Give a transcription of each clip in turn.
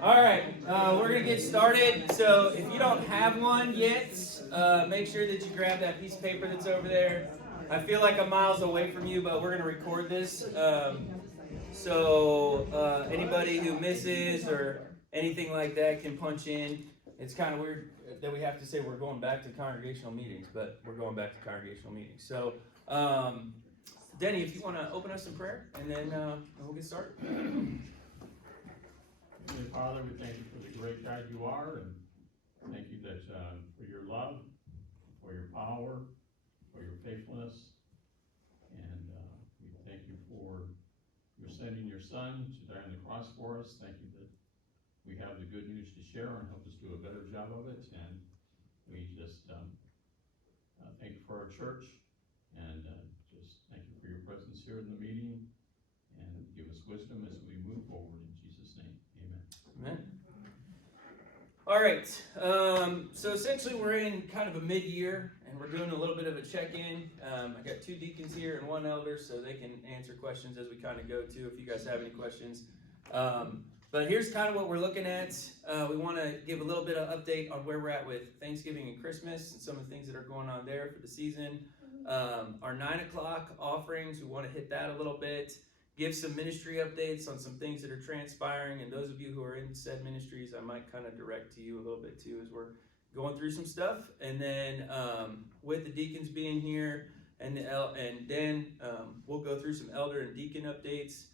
All right, we're going to get started. So if you don't have one yet, make sure that you grab that piece of paper that's over there. I feel like I'm miles away from you, but we're going to record this. So anybody who misses or anything like that can punch in. It's kind of weird that we have to say we're going back to congregational meetings, but we're going back to congregational meetings. So Denny, if you want to open us in prayer, and then we'll get started. Heavenly Father, we thank you for the great God you are, and thank you that for your love, for your power, for your faithfulness, and we thank you for your sending your Son to die on the cross for us. Thank you that we have the good news to share and help us do a better job of it, and we just thank you for our church, and just thank you for your presence here in the meeting, and give us wisdom as we move forward. In Jesus' name, amen. Amen. All right, so essentially we're in kind of a mid-year, and we're doing a little bit of a check-in. I got two deacons here and one elder, so they can answer questions as we kind of go to, if you guys have any questions. But here's kind of what we're looking at. We want to give a little bit of update on where we're at with Thanksgiving and Christmas and some of the things that are going on there for the season. Our 9 o'clock offerings, we want to hit that a little bit. Give some ministry updates on some things that are transpiring, and those of you who are in said ministries, I might kind of direct to you a little bit too as we're going through some stuff. And then with the deacons being here, and then we'll go through some elder and deacon updates.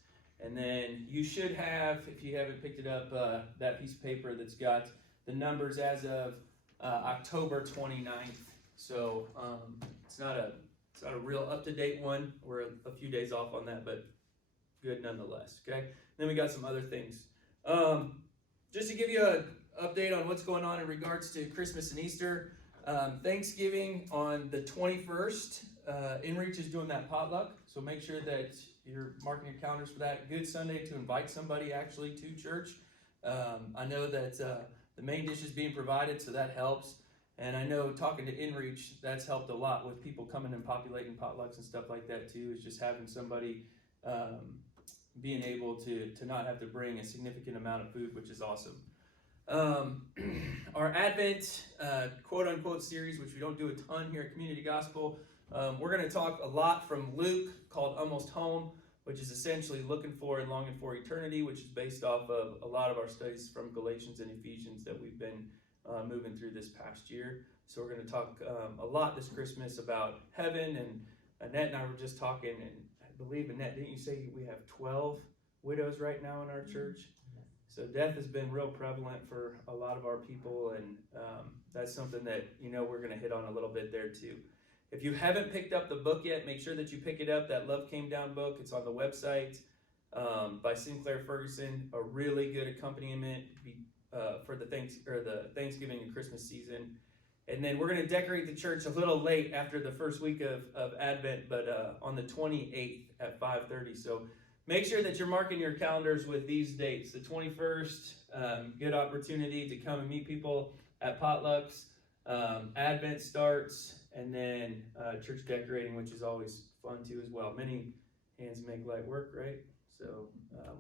And then you should have, if you haven't picked it up, that piece of paper that's got the numbers as of October 29th. So it's not a real up-to-date one. We're a few days off on that, but good nonetheless. Okay. Then we got some other things. Just to give you an update on what's going on in regards to Christmas and Easter. Thanksgiving on the 21st. InReach is doing that potluck, so make sure that you're marking your calendars for that. Good Sunday to invite somebody actually to church. I know that the main dish is being provided, so that helps. And I know talking to InReach, that's helped a lot with people coming and populating potlucks and stuff like that too. Is just having somebody being able to not have to bring a significant amount of food, which is awesome. Our Advent quote-unquote series, which we don't do a ton here at Community Gospel, we're going to talk a lot from Luke called Almost Home, which is essentially looking for and longing for eternity, which is based off of a lot of our studies from Galatians and Ephesians that we've been moving through this past year. So we're going to talk a lot this Christmas about heaven, and Annette and I were just talking, and I believe, Annette, didn't you say we have 12 widows right now in our church? So death has been real prevalent for a lot of our people, and that's something that, we're going to hit on a little bit there too. If you haven't picked up the book yet, make sure that you pick it up. That Love Came Down book, it's on the website by Sinclair Ferguson. A really good accompaniment for the Thanksgiving and Christmas season. And then we're going to decorate the church a little late after the first week of Advent, but on the 28th at 5:30. So make sure that you're marking your calendars with these dates. The 21st, good opportunity to come and meet people at potlucks. Advent starts, and then church decorating, which is always fun too as well. Many hands make light work, right? So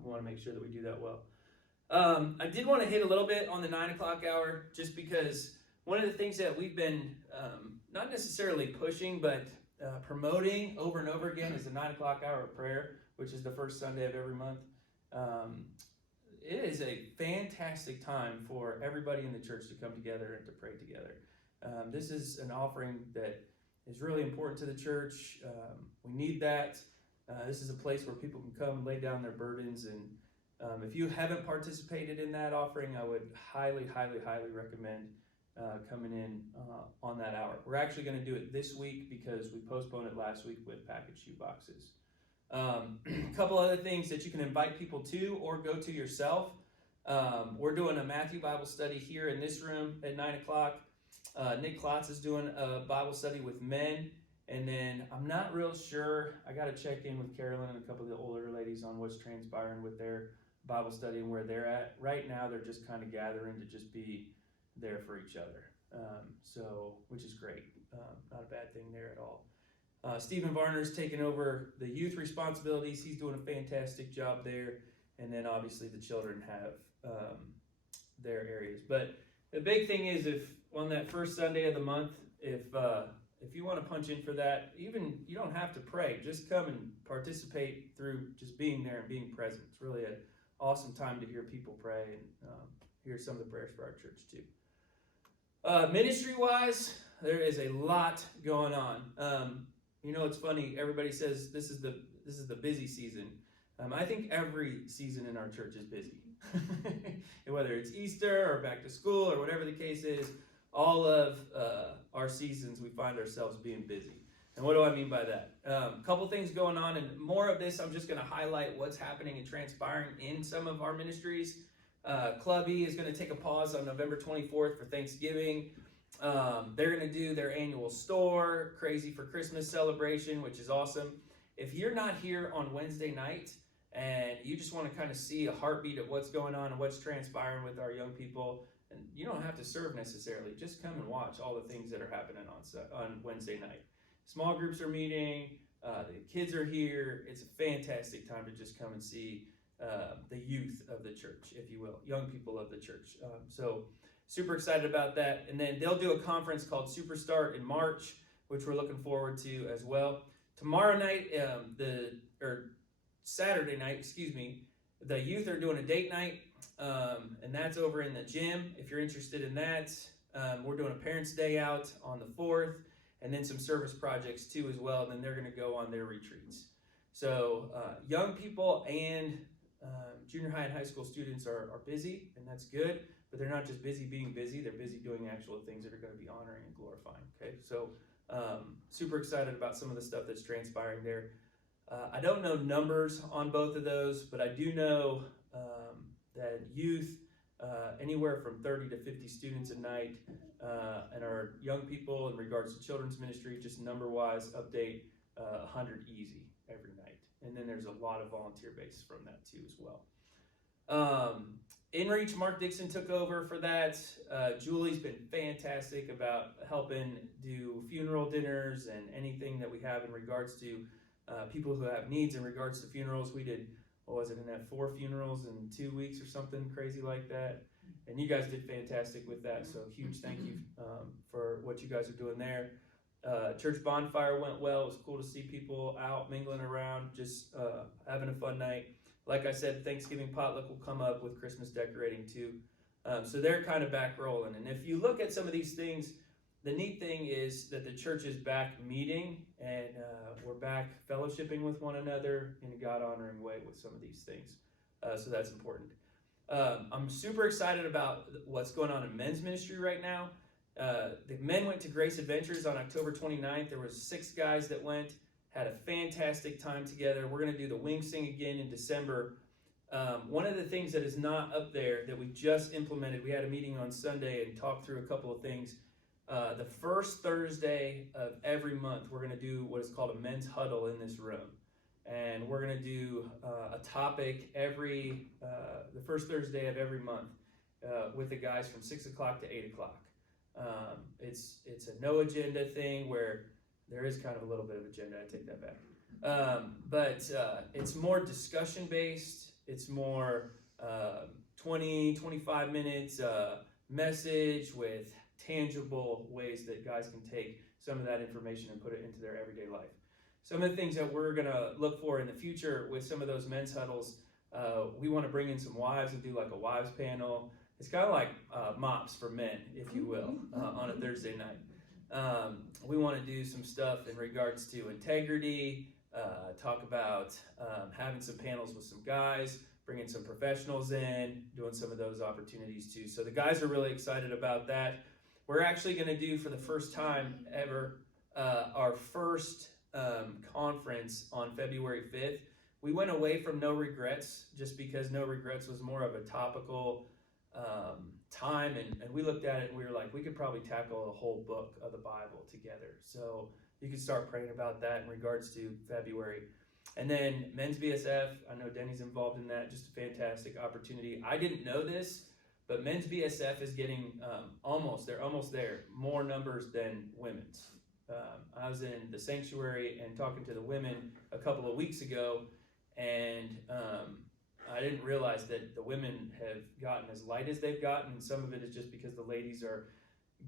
we want to make sure that we do that well. I did want to hit a little bit on the 9 o'clock hour, just because one of the things that we've been not necessarily pushing, but promoting over and over again is the 9 o'clock hour of prayer, which is the first Sunday of every month. It is a fantastic time for everybody in the church to come together and to pray together. This is an offering that is really important to the church. We need that. This is a place where people can come and lay down their burdens. And if you haven't participated in that offering, I would highly, highly, highly recommend coming in on that hour. We're actually going to do it this week because we postponed it last week with package shoe boxes. A couple other things that you can invite people to or go to yourself. We're doing a Matthew Bible study here in this room at 9 o'clock. Nick Klotz is doing a Bible study with men. And then I'm not real sure. I got to check in with Carolyn and a couple of the older ladies on what's transpiring with their Bible study and where they're at. Right now, they're just kind of gathering to just be there for each other. So, which is great. Not a bad thing there at all. Stephen Varner's taken over the youth responsibilities. He's doing a fantastic job there. And then obviously the children have their areas. But the big thing is, if on that first Sunday of the month, if you want to punch in for that, even you don't have to pray. Just come and participate through just being there and being present. It's really an awesome time to hear people pray and hear some of the prayers for our church too. Ministry-wise, there is a lot going on. It's funny. Everybody says this is the busy season. I think every season in our church is busy. Whether it's Easter or back to school or whatever the case is, all of our seasons we find ourselves being busy. And what do I mean by that? Couple things going on, and more of this I'm just going to highlight what's happening and transpiring in some of our ministries. Clubby is going to take a pause on November 24th for Thanksgiving. They're going to do their annual store, Crazy for Christmas celebration, which is awesome. If you're not here on Wednesday night and you just want to kind of see a heartbeat of what's going on and what's transpiring with our young people, and you don't have to serve necessarily, just come and watch all the things that are happening on Wednesday night. Small groups are meeting, the kids are here. It's a fantastic time to just come and see the youth of the church, if you will, young people of the church. So super excited about that. And then they'll do a conference called Superstart in March, which we're looking forward to as well. Tomorrow night, Saturday night, the youth are doing a date night, and that's over in the gym. If you're interested in that, we're doing a Parents' Day out on the 4th, and then some service projects too as well. And then they're going to go on their retreats. So young people and junior high and high school students are busy, and that's good. But they're not just busy being busy; they're busy doing actual things that are going to be honoring and glorifying. Okay, so super excited about some of the stuff that's transpiring there. I don't know numbers on both of those, but I do know that youth, anywhere from 30 to 50 students a night, and our young people in regards to children's ministry, just number-wise, update 100 easy every night. And then there's a lot of volunteer base from that too as well. InReach, Mark Dixon took over for that. Julie's been fantastic about helping do funeral dinners and anything that we have in regards to people who have needs in regards to funerals. We did, 4 funerals in 2 weeks or something crazy like that. And you guys did fantastic with that, so huge thank you for what you guys are doing there. Church bonfire went well. It was cool to see people out mingling around, just having a fun night. Like I said, Thanksgiving potluck will come up with Christmas decorating too. So they're kind of back rolling. And if you look at some of these things, the neat thing is that the church is back meeting, and we're back fellowshipping with one another in a God-honoring way with some of these things. So that's important. I'm super excited about what's going on in men's ministry right now. The men went to Grace Adventures on October 29th. There was 6 guys that went, had a fantastic time together. We're going to do the Wing Sing again in December. One of the things that is not up there that we just implemented, we had a meeting on Sunday and talked through a couple of things. The first Thursday of every month, we're going to do what is called a men's huddle in this room. And we're going to do a topic the first Thursday of every month with the guys from 6 o'clock to 8 o'clock. It's a no agenda thing where there is kind of a little bit of agenda. I take that back. But it's more discussion based. It's more 20, 25 minutes message with tangible ways that guys can take some of that information and put it into their everyday life. Some of the things that we're going to look for in the future with some of those men's huddles, we want to bring in some wives and do like a wives panel. It's kind of like mops for men, if you will, on a Thursday night. We want to do some stuff in regards to integrity, talk about having some panels with some guys, bringing some professionals in, doing some of those opportunities too. So the guys are really excited about that. We're actually going to do for the first time ever our first conference on February 5th. We went away from No Regrets just because No Regrets was more of a topical time, and we looked at it and we were like, we could probably tackle a whole book of the Bible together. So you can start praying about that in regards to February. And then Men's BSF, I know Denny's involved in that, just a fantastic opportunity. I didn't know this, but Men's BSF is getting they're almost there, more numbers than women's. I was in the sanctuary and talking to the women a couple of weeks ago, and I didn't realize that the women have gotten as light as they've gotten, and some of it is just because the ladies are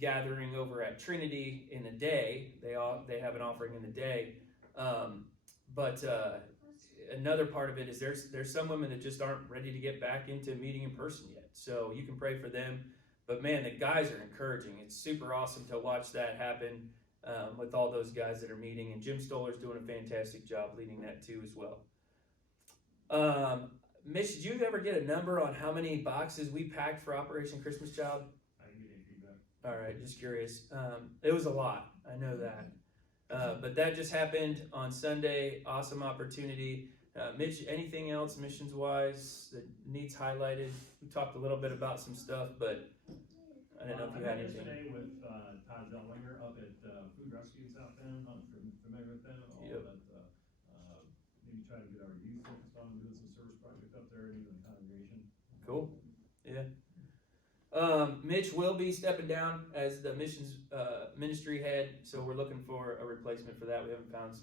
gathering over at Trinity in the day. They have an offering in the day, but another part of it is there's some women that just aren't ready to get back into meeting in person yet. So you can pray for them. But man, the guys are encouraging. It's super awesome to watch that happen with all those guys that are meeting. And Jim Stoller's doing a fantastic job leading that too as well. Mitch, did you ever get a number on how many boxes we packed for Operation Christmas Child? I didn't get any feedback. All right, just curious. It was a lot. I know that. But that just happened on Sunday. Awesome opportunity. Mitch, anything else missions-wise that needs highlighted? We talked a little bit about some stuff, but I don't know if you had anything. Yesterday with Todd Zellweger up at Food Rescue in South Bend. I'm familiar with that at all. Yep. But maybe try to get our youth focused on doing some service project up there, even the congregation. Cool. Yeah. Mitch will be stepping down as the missions ministry head, so we're looking for a replacement for that. We haven't found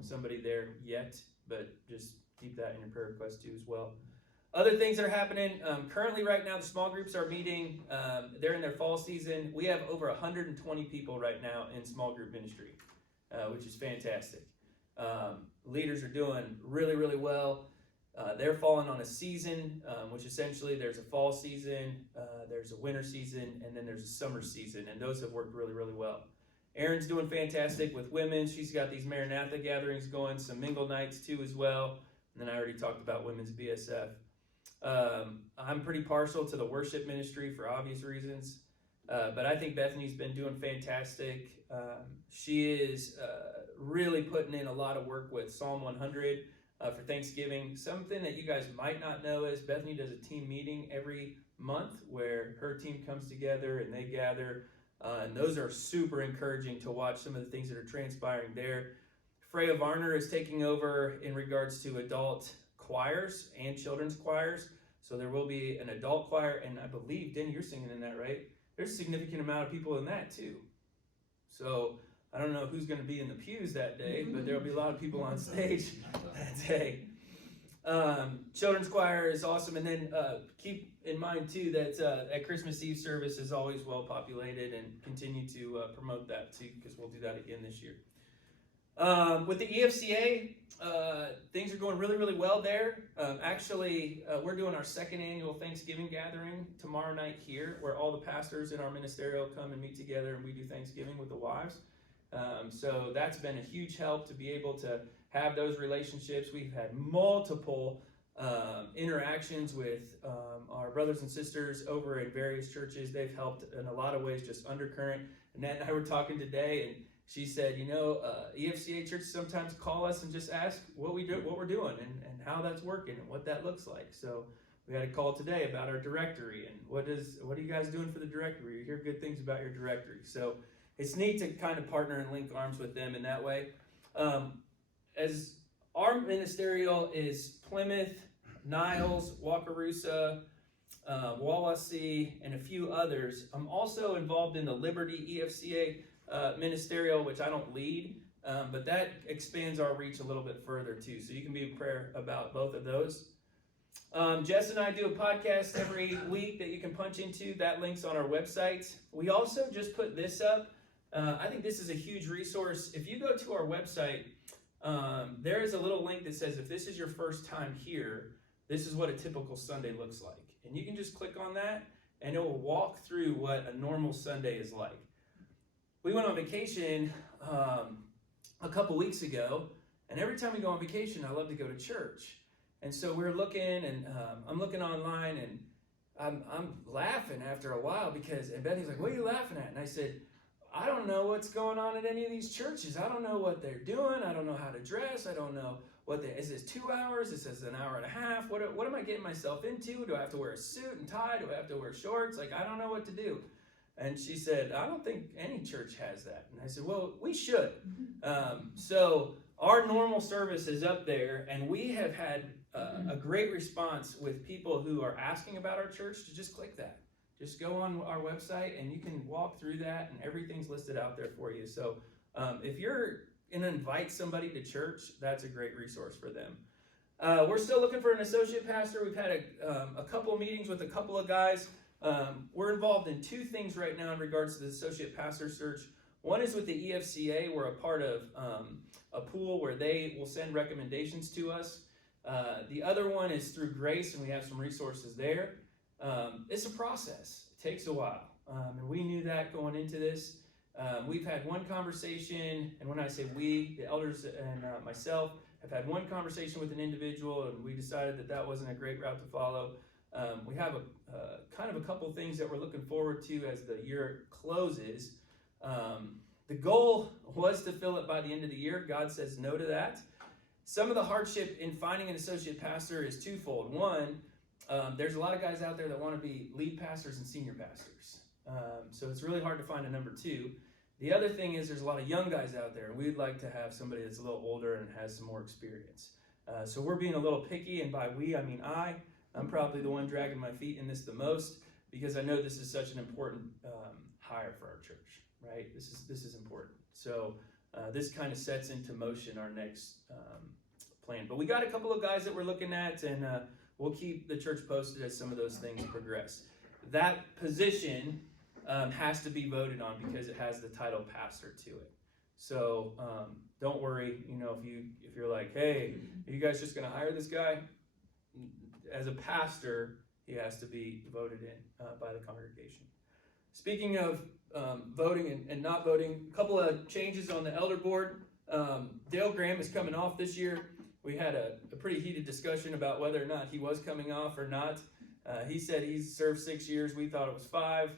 somebody there yet, but just keep that in your prayer request too as well. Other things that are happening, currently right now the small groups are meeting. They're in their fall season. We have over 120 people right now in small group ministry, which is fantastic. Leaders are doing really, really well. They're falling on a season, which essentially there's a fall season, there's a winter season, and then there's a summer season, and those have worked really, really well. Erin's doing fantastic with women. She's got these Maranatha gatherings going, some mingle nights too as well, and then I already talked about women's BSF. I'm pretty partial to the worship ministry for obvious reasons, but I think Bethany's been doing fantastic. She is really putting in a lot of work with Psalm 100 for Thanksgiving. Something that you guys might not know is Bethany does a team meeting every month where her team comes together and they gather, and those are super encouraging to watch some of the things that are transpiring there. Freya Varner is taking over in regards to adult choirs and children's choirs. So there will be an adult choir, and I believe, Denny, you're singing in that, right? There's a significant amount of people in that too. So I don't know who's going to be in the pews that day, but there'll be a lot of people on stage that day. Children's choir is awesome, and then keep in mind too that at Christmas Eve service is always well populated, and continue to promote that too, because we'll do that again this year. With the EFCA, things are going really, really well there. Actually, we're doing our second annual Thanksgiving gathering tomorrow night here, where all the pastors in our ministerial come and meet together, and we do Thanksgiving with the wives. So that's been a huge help to be able to have those relationships. We've had multiple interactions with our brothers and sisters over in various churches. They've helped in a lot of ways, just undercurrent. Annette and I were talking today, and she said, EFCA churches sometimes call us and just ask what we're doing and how that's working and what that looks like. So we had a call today about our directory and what are you guys doing for the directory? You hear good things about your directory. So it's neat to kind of partner and link arms with them in that way. As our ministerial is Plymouth, Niles, Wakarusa, Wawasee, and a few others. I'm also involved in the Liberty EFCA ministerial, which I don't lead, but that expands our reach a little bit further too. So you can be in prayer about both of those. Jess and I do a podcast every week that you can punch into. That link's on our website. We also just put this up. I think this is a huge resource. If you go to our website, there is a little link that says if this is your first time here, this is what a typical Sunday looks like. And you can just click on that and it will walk through what a normal Sunday is like. We went on vacation a couple weeks ago, and every time we go on vacation, I love to go to church. And so we're looking, and I'm looking online, and I'm laughing after a while and Bethany's like, "What are you laughing at?" And I said, "I don't know what's going on at any of these churches. I don't know what they're doing. I don't know how to dress. I don't know is this 2 hours? Is this an hour and a half? What am I getting myself into? Do I have to wear a suit and tie? Do I have to wear shorts? I don't know what to do." And she said, "I don't think any church has that." And I said, "Well, we should." So our normal service is up there, and we have had a great response with people who are asking about our church to just click that. Just go on our website, and you can walk through that, and everything's listed out there for you. So If you're going to invite somebody to church, that's a great resource for them. We're still looking for an associate pastor. We've had a couple of meetings with a couple of guys. We're involved in two things right now in regards to the associate pastor search. One is with the EFCA. We're a part of a pool where they will send recommendations to us. The other one is through Grace, and we have some resources there. It's a process. It takes a while. And we knew that going into this. We've had one conversation, and when I say we, the elders and myself, have had one conversation with an individual, and we decided that that wasn't a great route to follow. We have kind of a couple things that we're looking forward to as the year closes. The goal was to fill it by the end of the year. God says no to that. Some of the hardship in finding an associate pastor is twofold. One, there's a lot of guys out there that want to be lead pastors and senior pastors. So it's really hard to find a number two. The other thing is there's a lot of young guys out there, and we'd like to have somebody that's a little older and has some more experience. So we're being a little picky, and by we, I mean I'm probably the one dragging my feet in this the most, because I know this is such an important hire for our church, right? This is important. So this kind of sets into motion our next plan. But we got a couple of guys that we're looking at, and we'll keep the church posted as some of those things progress. That position has to be voted on because it has the title pastor to it. So don't worry, if you're like, hey, are you guys just going to hire this guy? As a pastor, he has to be voted in by the congregation. Speaking of voting and not voting, a couple of changes on the elder board. Dale Graham is coming off this year. We had a pretty heated discussion about whether or not he was coming off or not. He said he's served 6 years. We thought it was 5.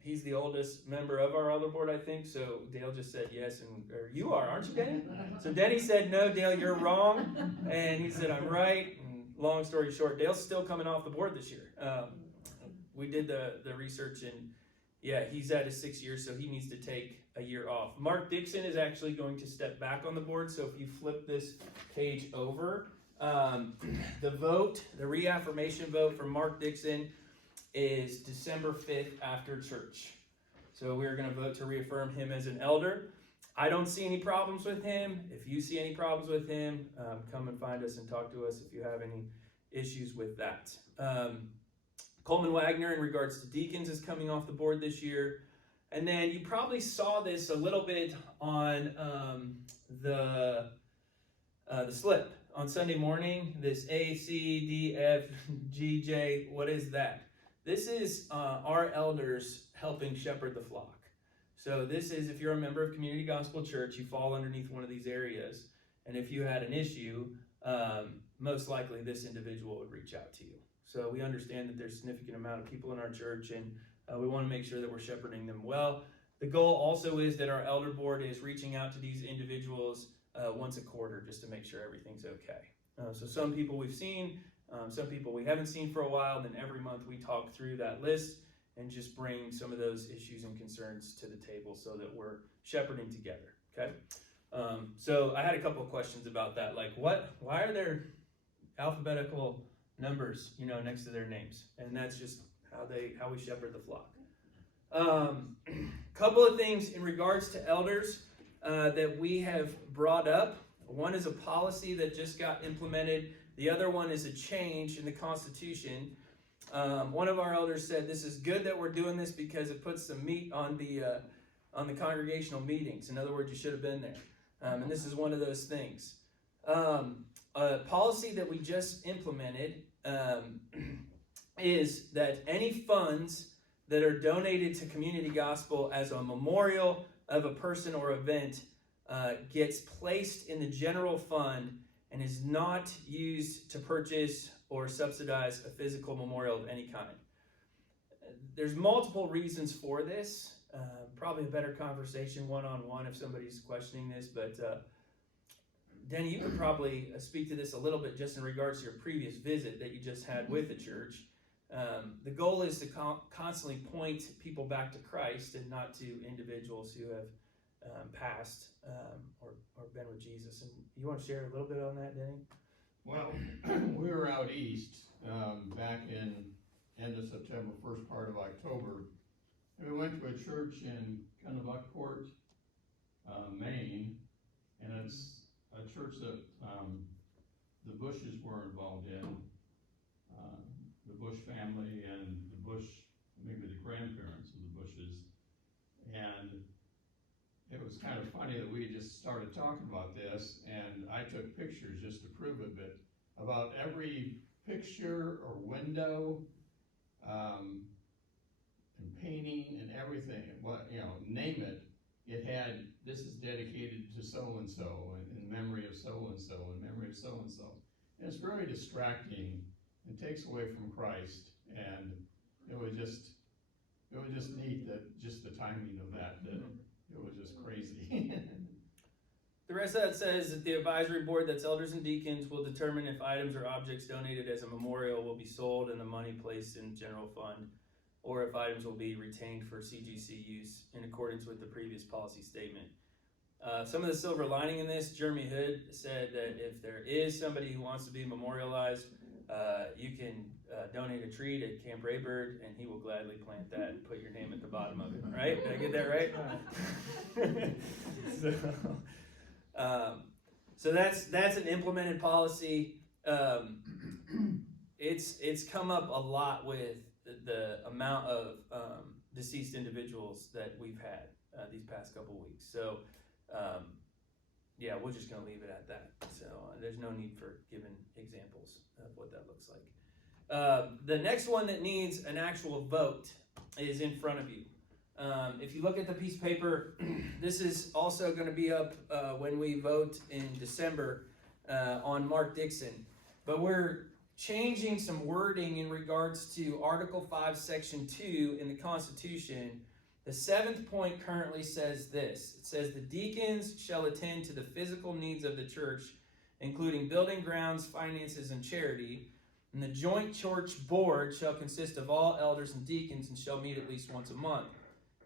He's the oldest member of our elder board, I think. So Dale just said yes, or you are, aren't you, Denny? So Denny said, no, Dale, you're wrong. And he said, I'm right. And long story short, Dale's still coming off the board this year. We did the research, and yeah, he's at his 6 years, so he needs to take a year off. Mark Dixon is actually going to step back on the board. So if you flip this page over, the reaffirmation vote for Mark Dixon is December 5th after church. So we're going to vote to reaffirm him as an elder. I don't see any problems with him. If you see any problems with him, come and find us and talk to us if you have any issues with that. Coleman Wagner, in regards to deacons, is coming off the board this year. And then you probably saw this a little bit on the slip on Sunday morning. This A, C, D, F, G, J, what is that? This is our elders helping shepherd the flock. So this is, if you're a member of Community Gospel Church, you fall underneath one of these areas. And if you had an issue, most likely this individual would reach out to you. So we understand that there's a significant amount of people in our church, and we want to make sure that we're shepherding them well. The goal also is that our elder board is reaching out to these individuals once a quarter just to make sure everything's okay. So some people we've seen, some people we haven't seen for a while, then every month we talk through that list and just bring some of those issues and concerns to the table so that we're shepherding together, okay? So I had a couple of questions about that, like why are there alphabetical numbers, next to their names? And that's just how we shepherd the flock. Couple of things in regards to elders that we have brought up. One is a policy that just got implemented. The other one is a change in the Constitution. One of our elders said, this is good that we're doing this because it puts some meat on the congregational meetings. In other words, you should have been there. And this is one of those things. A policy that we just implemented is that any funds that are donated to Community Gospel as a memorial of a person or event gets placed in the general fund and is not used to purchase or subsidize a physical memorial of any kind. There's multiple reasons for this. Probably a better conversation one-on-one if somebody's questioning this, but Denny, you could probably speak to this a little bit just in regards to your previous visit that you just had with the church. The goal is to constantly point people back to Christ and not to individuals who have passed or been with Jesus. And you want to share a little bit on that, Denny? Well, we were out east back in end of September, first part of October. And we went to a church in Kennebuckport, Maine, and it's a church that, the Bushes were involved in, the Bush family and the Bush, maybe the grandparents of the Bushes, and it was kind of funny that we just started talking about this, and I took pictures just to prove it, but about every picture or window, and painting and everything, what, name it, it had, this is dedicated to so-and-so, and in memory of so-and-so, in memory of so-and-so. And it's very distracting, and takes away from Christ, and it was just neat that, just the timing of that it was just crazy. The rest of that says that the advisory board, that's elders and deacons, will determine if items or objects donated as a memorial will be sold and the money placed in general fund, or if items will be retained for CGC use in accordance with the previous policy statement. Some of the silver lining in this, Jeremy Hood said that if there is somebody who wants to be memorialized, you can donate a tree to Camp Raybird, and he will gladly plant that and put your name at the bottom of it, right? Did I get that right? So that's an implemented policy. It's come up a lot with the amount of deceased individuals that we've had these past couple weeks. So yeah, we're just gonna leave it at that. So there's no need for giving examples of what that looks like. The next one that needs an actual vote is in front of you. If you look at the piece of paper, this is also going to be up when we vote in December on Mark Dixon. But we're changing some wording in regards to Article 5, Section 2 in the Constitution. The 7th point currently says this. It says, the deacons shall attend to the physical needs of the church, including building, grounds, finances, and charity. And the joint church board shall consist of all elders and deacons and shall meet at least once a month.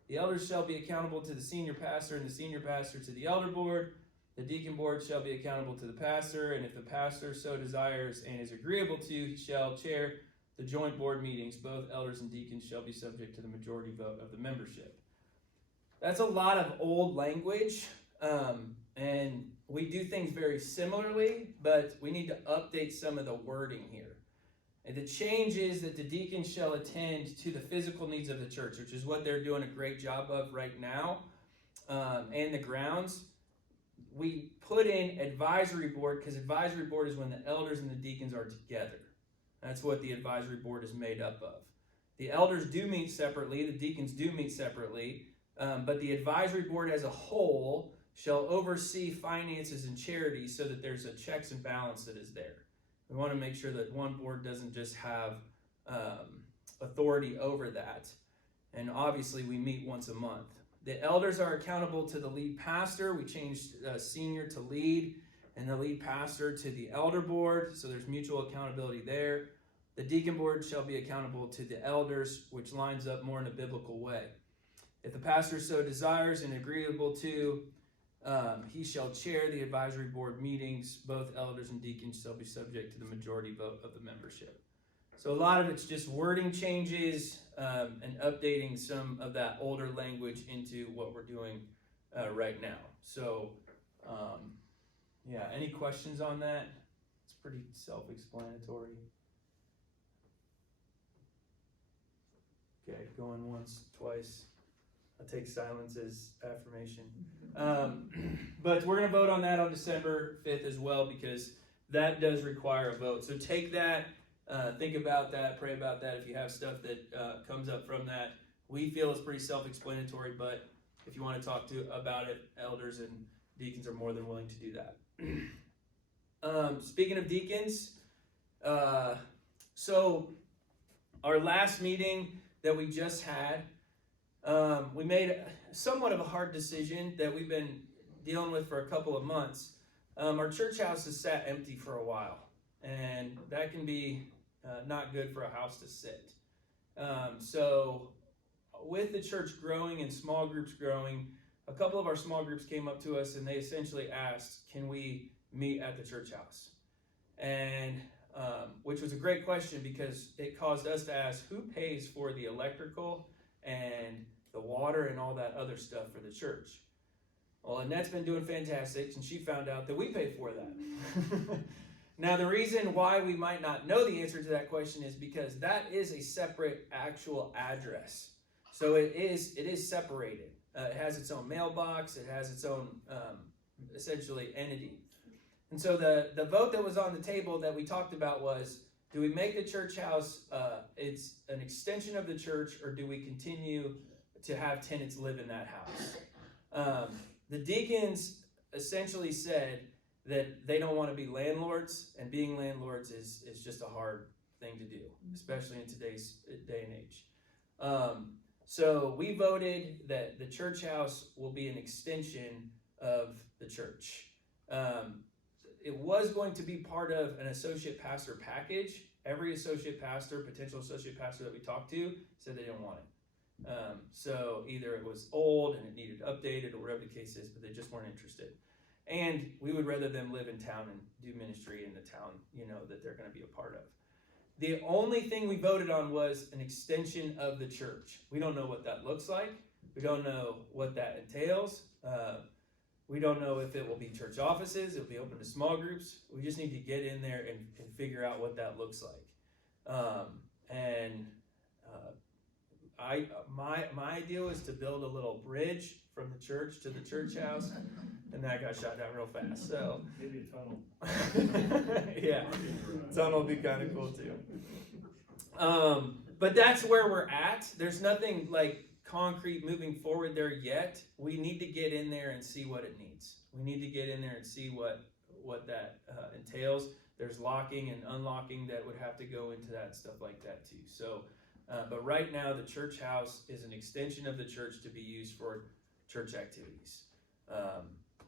The elders shall be accountable to the senior pastor, and the senior pastor to the elder board. The deacon board shall be accountable to the pastor, and if the pastor so desires and is agreeable to, he shall chair the joint board meetings. Both elders and deacons shall be subject to the majority vote of the membership. That's a lot of old language, and we do things very similarly, but we need to update some of the wording here. And the change is that the deacons shall attend to the physical needs of the church, which is what they're doing a great job of right now, and the grounds. We put in advisory board because advisory board is when the elders and the deacons are together. That's what the advisory board is made up of. The elders do meet separately, the deacons do meet separately, but the advisory board as a whole shall oversee finances and charity so that there's a checks and balance that is there. We want to make sure that one board doesn't just have authority over that. And obviously we meet once a month. The elders are accountable to the lead pastor. We changed senior to lead and the lead pastor to the elder board. So there's mutual accountability there. The deacon board shall be accountable to the elders, which lines up more in a biblical way. If the pastor so desires and agreeable to, he shall chair the advisory board meetings. Both elders and deacons shall be subject to the majority vote of the membership. So a lot of it's just wording changes and updating some of that older language into what we're doing right now. So yeah, any questions on that? It's pretty self-explanatory. Okay, going once, twice. I'll take silence as affirmation. But we're going to vote on that on December 5th as well because that does require a vote. So take that, think about that, pray about that. If you have stuff that comes up from that, we feel it's pretty self-explanatory, but if you want to talk about it, elders and deacons are more than willing to do that. Speaking of deacons, so our last meeting that we just had, we made somewhat of a hard decision that we've been dealing with for a couple of months. Our church house has sat empty for a while, and that can be not good for a house to sit. So with the church growing and small groups growing, a couple of our small groups came up to us and they essentially asked, can we meet at the church house? And which was a great question because it caused us to ask who pays for the electrical and the water and all that other stuff for the church. Well, Annette's been doing fantastic, and she found out that we pay for that. Now, the reason why we might not know the answer to that question is because that is a separate actual address. So it is separated. It has its own mailbox. It has its own essentially entity. And so the vote that was on the table that we talked about was, do we make the church house it's an extension of the church, or do we continue to have tenants live in that house? The deacons essentially said that they don't want to be landlords, and being landlords is just a hard thing to do, especially in today's day and age. So we voted that the church house will be an extension of the church. It was going to be part of an associate pastor package. Every associate pastor, potential associate pastor that we talked to, said they didn't want it. So either it was old and it needed updated, or whatever the case is, but they just weren't interested. And we would rather them live in town and do ministry in the town, that they're going to be a part of. The only thing we voted on was an extension of the church. We don't know what that looks like. We don't know what that entails. We don't know if it will be church offices, it will be open to small groups. We just need to get in there and figure out what that looks like. My idea was to build a little bridge from the church to the church house, and that got shot down real fast. So Maybe a tunnel. yeah, tunnel would be kind of cool too. But that's where we're at. There's nothing like concrete moving forward there yet. We need to get in there and see what it needs. We need to get in there and see what that entails. There's locking and unlocking that would have to go into that, stuff like that too. So, but right now the church house is an extension of the church to be used for church activities.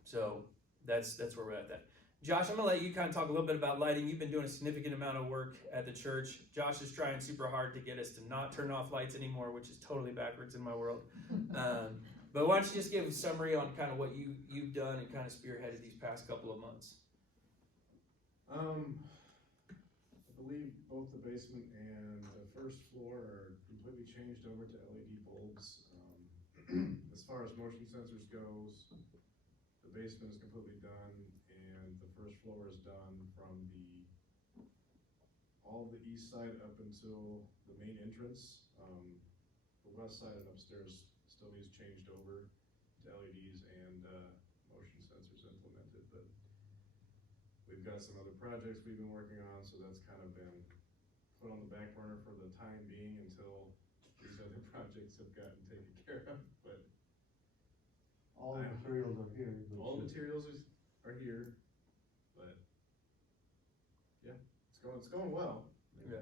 So that's where we're at that. Josh, I'm going to let you kind of talk a little bit about lighting. You've been doing a significant amount of work at the church. Josh is trying super hard to get us to not turn off lights anymore, which is totally backwards in my world. But why don't you just give a summary on kind of what you've done and kind of spearheaded these past couple of months? I believe both the basement and the first floor are completely changed over to LED bulbs. As far as motion sensors goes, the basement is completely done, and the first floor is done from all the east side up until the main entrance. The west side and upstairs still needs changed over to LEDs and motion sensors implemented, but we've got some other projects we've been working on, so that's kind of been put on the back burner for the time being until these other projects have gotten taken care of. But all the materials are here. all the materials are here, but yeah, it's going well. Yeah.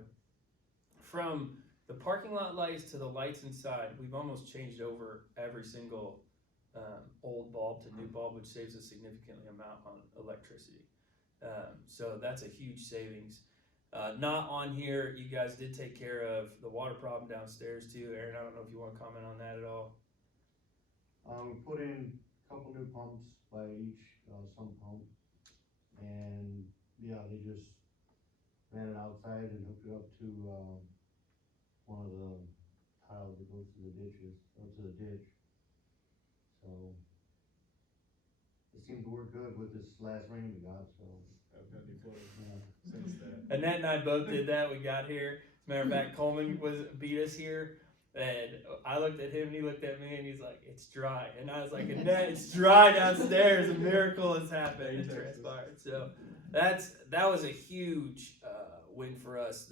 From the parking lot lights to the lights inside, we've almost changed over every single old bulb to new bulb, which saves a significant amount on electricity. So that's a huge savings. Not on here, you guys did take care of the water problem downstairs too. Aaron, I don't know if you want to comment on that at all. We put in a couple new pumps by each sump pump, and yeah, they just ran it outside and hooked it up to one of the tiles that goes to the ditches, or to the ditch. So it seemed to work good with this last rain we got, so. I've had any flooding Yeah. since that. Annette and I both did that. We got here. As a matter of fact, Coleman beat us here. And I looked at him and he looked at me and he's like, it's dry. And I was like, Annette, it's dry downstairs. A miracle has happened and transpired. So that was a huge win for us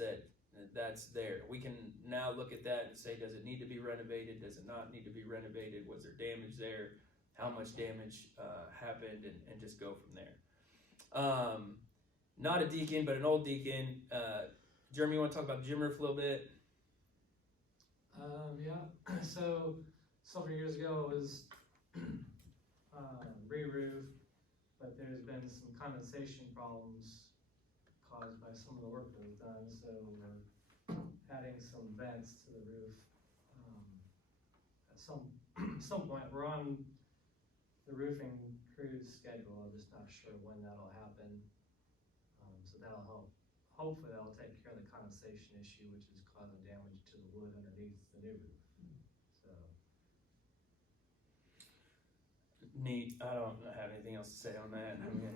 that's there. We can now look at that and say, does it need to be renovated? Does it not need to be renovated? Was there damage there? How much damage happened? And just go from there. Not a deacon, but an old deacon. Jeremy, you want to talk about the gym roof a little bit? Yeah, so several years ago it was re-roof, but there's been some condensation problems caused by some of the work that was done, so we're adding some vents to the roof. At some point, we're on the roofing crew's schedule. I'm just not sure when that'll happen. So that'll help. Hopefully that'll take care of the condensation issue, which is causing damage to the wood underneath the new roof. So neat. I don't have anything else to say on that. I mean,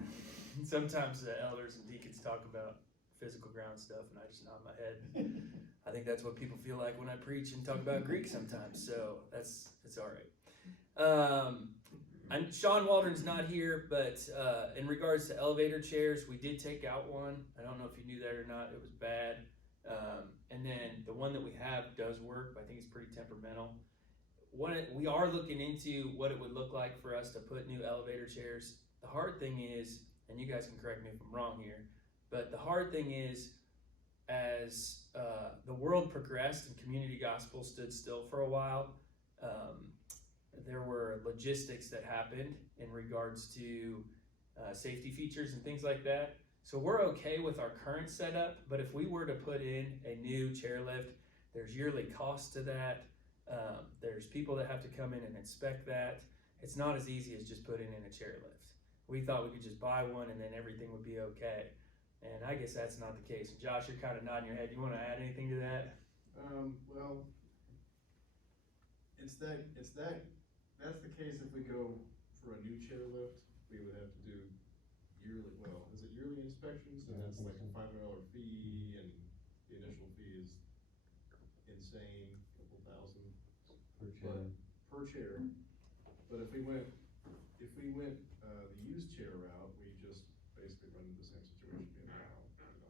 sometimes the elders and deacons talk about physical ground stuff, and I just nod my head. I think that's what people feel like when I preach and talk about Greek sometimes. So it's all right. And Sean Waldron's not here, but in regards to elevator chairs, we did take out one. I don't know if you knew that or not. It was bad. And then the one that we have does work, but I think it's pretty temperamental. We are looking into what it would look like for us to put new elevator chairs. The hard thing is, and you guys can correct me if I'm wrong here, but the hard thing is, as the world progressed and community gospel stood still for a while, there were logistics that happened in regards to safety features and things like that. So we're okay with our current setup, but if we were to put in a new chairlift, there's yearly cost to that. There's people that have to come in and inspect that. It's not as easy as just putting in a chairlift. We thought we could just buy one and then everything would be okay. And I guess that's not the case. And Josh, you're kind of nodding your head. You want to add anything to that? Well, that's the case if we go for a new chairlift, we would have to do yearly, well, is it yearly inspections? And that's like a $500 fee, and the initial fee is insane, couple thousand. Per chair. But if we went the used chair route, we just basically run into the same situation we have now.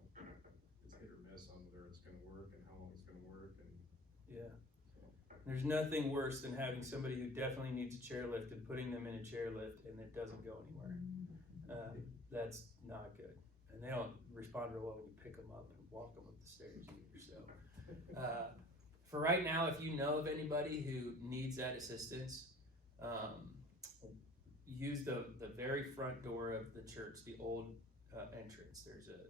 It's hit or miss on whether it's gonna work and how long it's gonna work, and Yeah. so. There's nothing worse than having somebody who definitely needs a chairlift and putting them in a chairlift and it doesn't go anywhere. That's not good. And they don't respond real well when you pick them up and walk them up the stairs either. So, for right now, if you know of anybody who needs that assistance, use the very front door of the church, the old entrance. There's a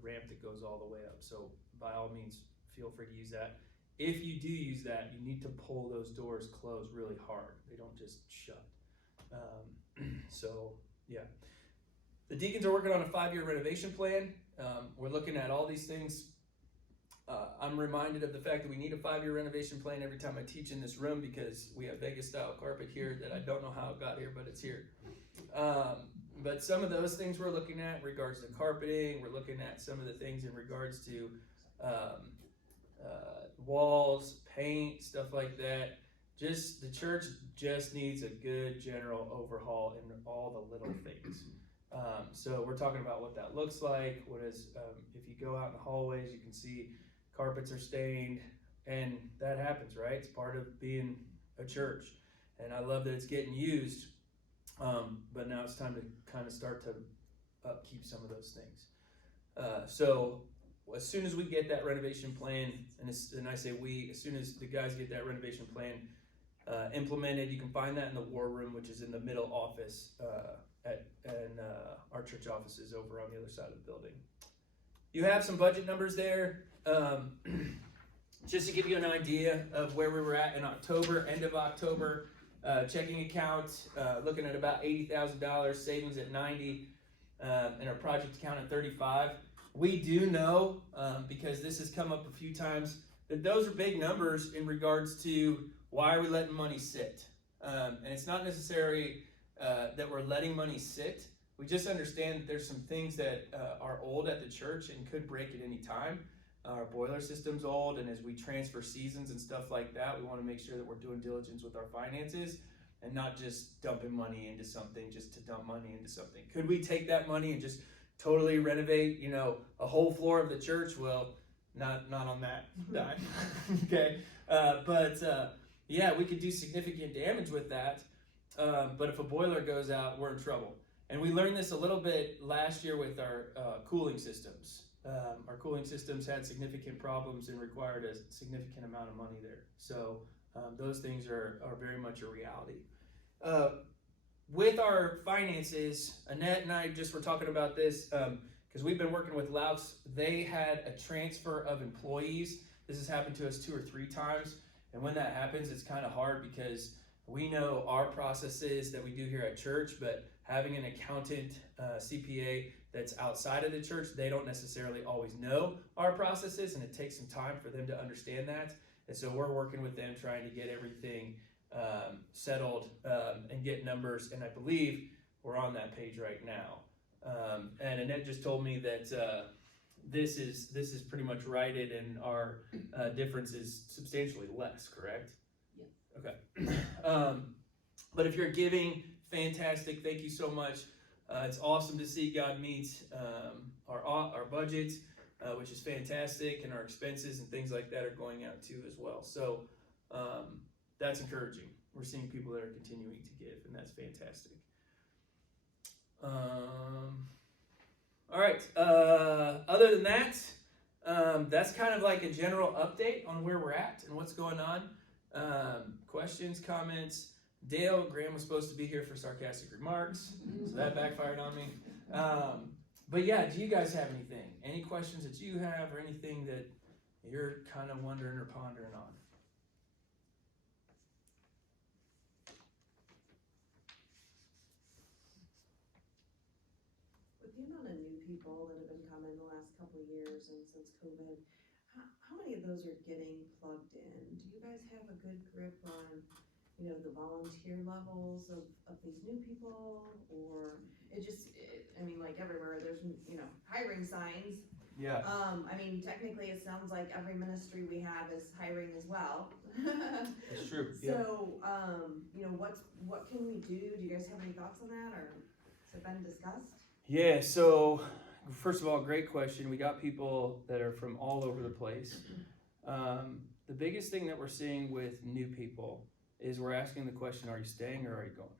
ramp that goes all the way up. So by all means, feel free to use that. If you do use that, you need to pull those doors closed really hard. They don't just shut. So yeah. The deacons are working on a 5-year renovation plan. We're looking at all these things. I'm reminded of the fact that we need a 5-year renovation plan every time I teach in this room, because we have Vegas style carpet here that I don't know how it got here, but it's here. But some of those things we're looking at in regards to carpeting, we're looking at some of the things in regards to walls, paint, stuff like that. The church just needs a good general overhaul in all the little things. So we're talking about what that looks like. If you go out in the hallways, you can see carpets are stained, and that happens, right? It's part of being a church, and I love that it's getting used, but now it's time to kind of start to upkeep some of those things. So as soon as we get that renovation plan, and I say we, as soon as the guys get that renovation plan implemented, you can find that in the war room, which is in the middle office and our church office is over on the other side of the building. You have some budget numbers there. Just to give you an idea of where we were at in October, end of October, checking account, looking at about $80,000, savings at $90,000, and our project account at $35,000. We do know, because this has come up a few times, that those are big numbers in regards to why are we letting money sit. And it's not necessarily that we're letting money sit. We just understand that there's some things that are old at the church and could break at any time. Our boiler system's old, and as we transfer seasons and stuff like that, we want to make sure that we're doing diligence with our finances and not just dumping money into something just to dump money into something. Could we take that money and just totally renovate, a whole floor of the church? Well, not on that dime. Okay, yeah, we could do significant damage with that. But if a boiler goes out, we're in trouble. And we learned this a little bit last year with our cooling systems. Our cooling systems had significant problems and required a significant amount of money there. So those things are very much a reality. With our finances, Annette and I just were talking about this because we've been working with Laux. They had a transfer of employees. This has happened to us 2 or 3 times. And when that happens, it's kind of hard because we know our processes that we do here at church, but having an accountant, CPA that's outside of the church, they don't necessarily always know our processes, and it takes some time for them to understand that. And so we're working with them trying to get everything settled, and get numbers, and I believe we're on that page right now. And Annette just told me that, this is pretty much righted, and our, difference is substantially less, correct? Yes. Okay. But if you're giving, fantastic, thank you so much. It's awesome to see God meet, our budget, which is fantastic, and our expenses and things like that are going out too as well. So, that's encouraging. We're seeing people that are continuing to give, and that's fantastic. All right, other than that, that's kind of like a general update on where we're at and what's going on. Questions, comments? Dale, Graham was supposed to be here for sarcastic remarks, so that backfired on me. But yeah, do you guys have anything? Any questions that you have, or anything that you're kind of wondering or pondering on? With the amount of new people that have been coming the last couple of years and since COVID, how many of those are getting plugged in? Do you guys have a good grip on, the volunteer levels of these new people? Or like everywhere, there's, hiring signs. Yeah. Technically it sounds like every ministry we have is hiring as well. That's true. So, what can we do? Do you guys have any thoughts on that, or has it been discussed? Yeah, so first of all, great question. We got people that are from all over the place. The biggest thing that we're seeing with new people is we're asking the question, are you staying or are you going?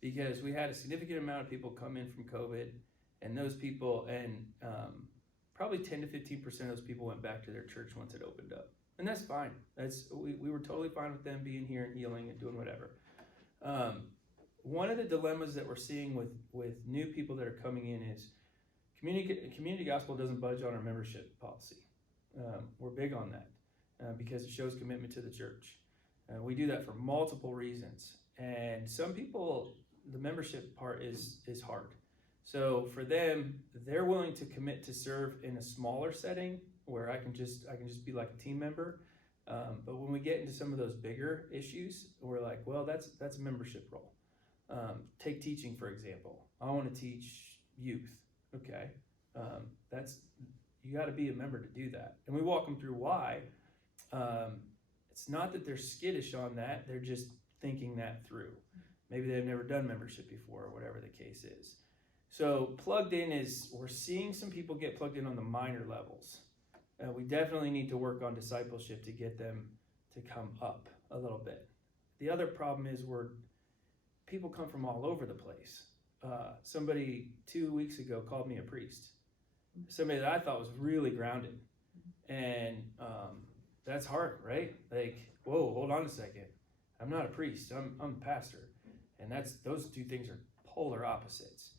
Because we had a significant amount of people come in from COVID, and those people, probably 10 to 15% of those people went back to their church once it opened up. And that's fine. We were totally fine with them being here and healing and doing whatever. One of the dilemmas that we're seeing with new people that are coming in is community gospel doesn't budge on our membership policy. We're big on that because it shows commitment to the church. We do that for multiple reasons. And some people, the membership part is hard. So for them, they're willing to commit to serve in a smaller setting where I can just be like a team member. But when we get into some of those bigger issues, we're like, well, that's a membership role. Take teaching, for example. I want to teach youth. Okay. You got to be a member to do that. And we walk them through why. It's not that they're skittish on that. They're just thinking that through. Maybe they've never done membership before, or whatever the case is. So plugged in we're seeing some people get plugged in on the minor levels. We definitely need to work on discipleship to get them to come up a little bit. The other problem is people come from all over the place. Somebody 2 weeks ago called me a priest. Somebody that I thought was really grounded. And that's hard, right? Like, whoa, hold on a second. I'm not a priest, I'm a pastor. And those two things are polar opposites.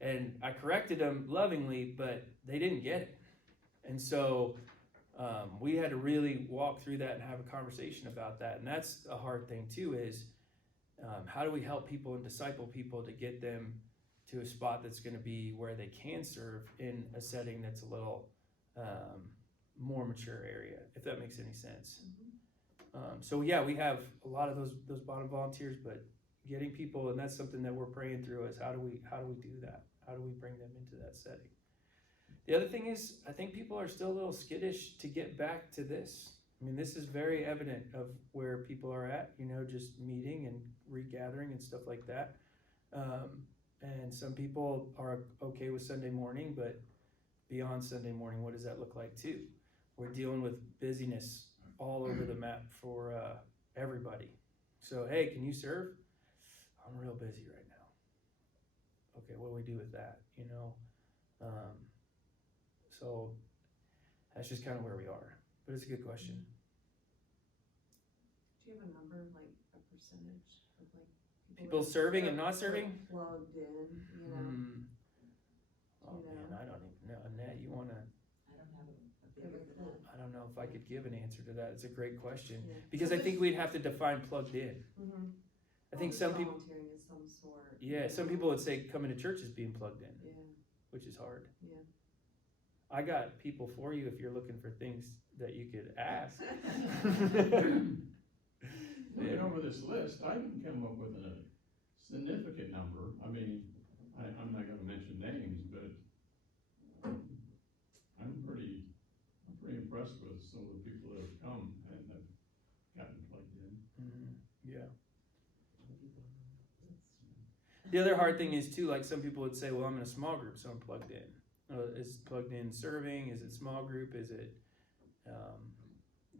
And I corrected them lovingly, but they didn't get it. And so we had to really walk through that and have a conversation about that. And that's a hard thing too, is how do we help people and disciple people to get them to a spot that's going to be where they can serve in a setting that's a little more mature area, if that makes any sense. So yeah, we have a lot of those bottom volunteers, but getting people, and that's something that we're praying through, is how do we do that? How do we bring them into that setting? The other thing is, I think people are still a little skittish to get back to this. I mean, this is very evident of where people are at, just meeting and regathering and stuff like that. And some people are okay with Sunday morning, but beyond Sunday morning, what does that look like too? We're dealing with busyness all over the map for everybody. So, hey, can you serve? I'm real busy right now. Okay, what do we do with that? So that's just kind of where we are. But it's a good question. Do you have a number, like a percentage of People serving and not serving? Plugged in, Oh man, I don't even know. Annette, you wanna? I don't have a figure for that. I don't know if I could give an answer to that. It's a great question. Yeah. Because I think we'd have to define plugged in. I think some people, volunteering of some sort. some people would say coming to church is being plugged in, Yeah, which is hard. yeah. I got people for you if you're looking for things that you could ask. looking over this list, I can come up with a significant number. I mean, I'm not gonna mention names, but I'm pretty impressed with some of the people that have come and have gotten plugged in. Yeah. The other hard thing is too, like some people would say, well, I'm in a small group, so I'm plugged in. Is plugged in serving? Is it small group? Is it,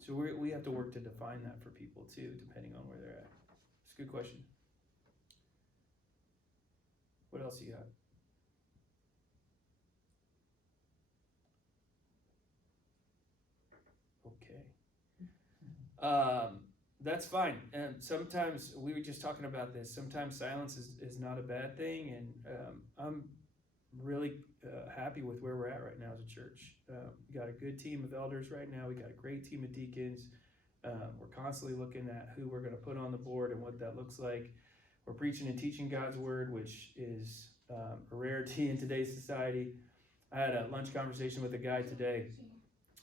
so we have to work to define that for people too, depending on where they're at. It's a good question. What else you got? Okay. That's fine. And sometimes, we were just talking about this, sometimes silence is not a bad thing, and I'm really happy with where we're at right now as a church. We got a good team of elders right now. We got a great team of deacons. We're constantly looking at who we're going to put on the board and what that looks like. We're preaching and teaching God's word, which is a rarity in today's society. I had a lunch conversation with a guy today,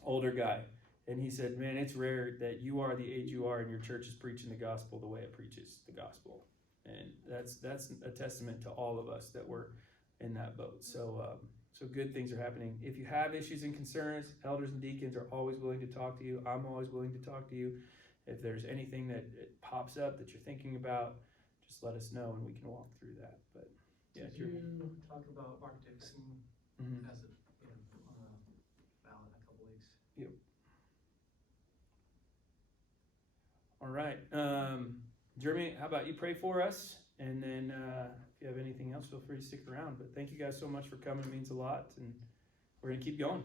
older guy, and he said, man, it's rare that you are the age you are and your church is preaching the gospel the way it preaches the gospel. And that's a testament to all of us that we're in that boat. So good things are happening. If you have issues and concerns, elders and deacons are always willing to talk to you. I'm always willing to talk to you. If there's anything that pops up that you're thinking about, just let us know and we can walk through that. But yeah, Did you talk about Mark Dixon Mhm. as a, on a ballot in a couple weeks? Yep. All right. Jeremy, how about you pray for us? And then if you have anything else, feel free to stick around. But thank you guys so much for coming. It means a lot. And we're going to keep going.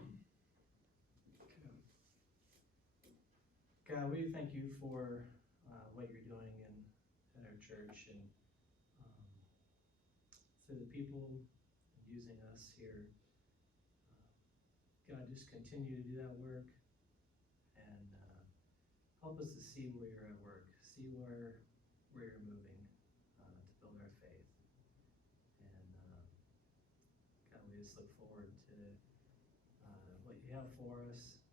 God, we thank you for what you're doing in our church and through the people using us here. God, just continue to do that work and help us to see where you're at work, see where you're moving to build our faith. And God, we just look forward to what you have for us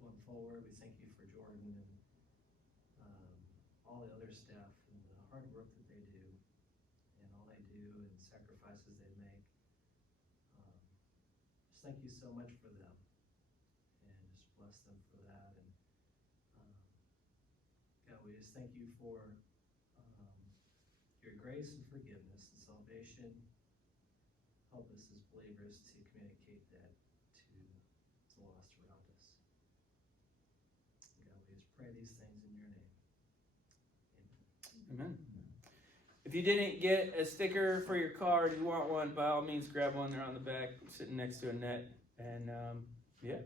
going forward. We thank you for Jordan and all the other staff and the hard work that they do and all they do and the sacrifices they make. Just thank you so much for them and just bless them for that. And God, we just thank you for your grace and forgiveness and salvation. Help us as believers to communicate that to the lost around us. God, we just pray these things in your name. Amen. If you didn't get a sticker for your card, you want one, by all means, grab one. They're on the back, sitting next to a net. And yeah,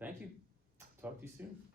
thank you. Talk to you soon.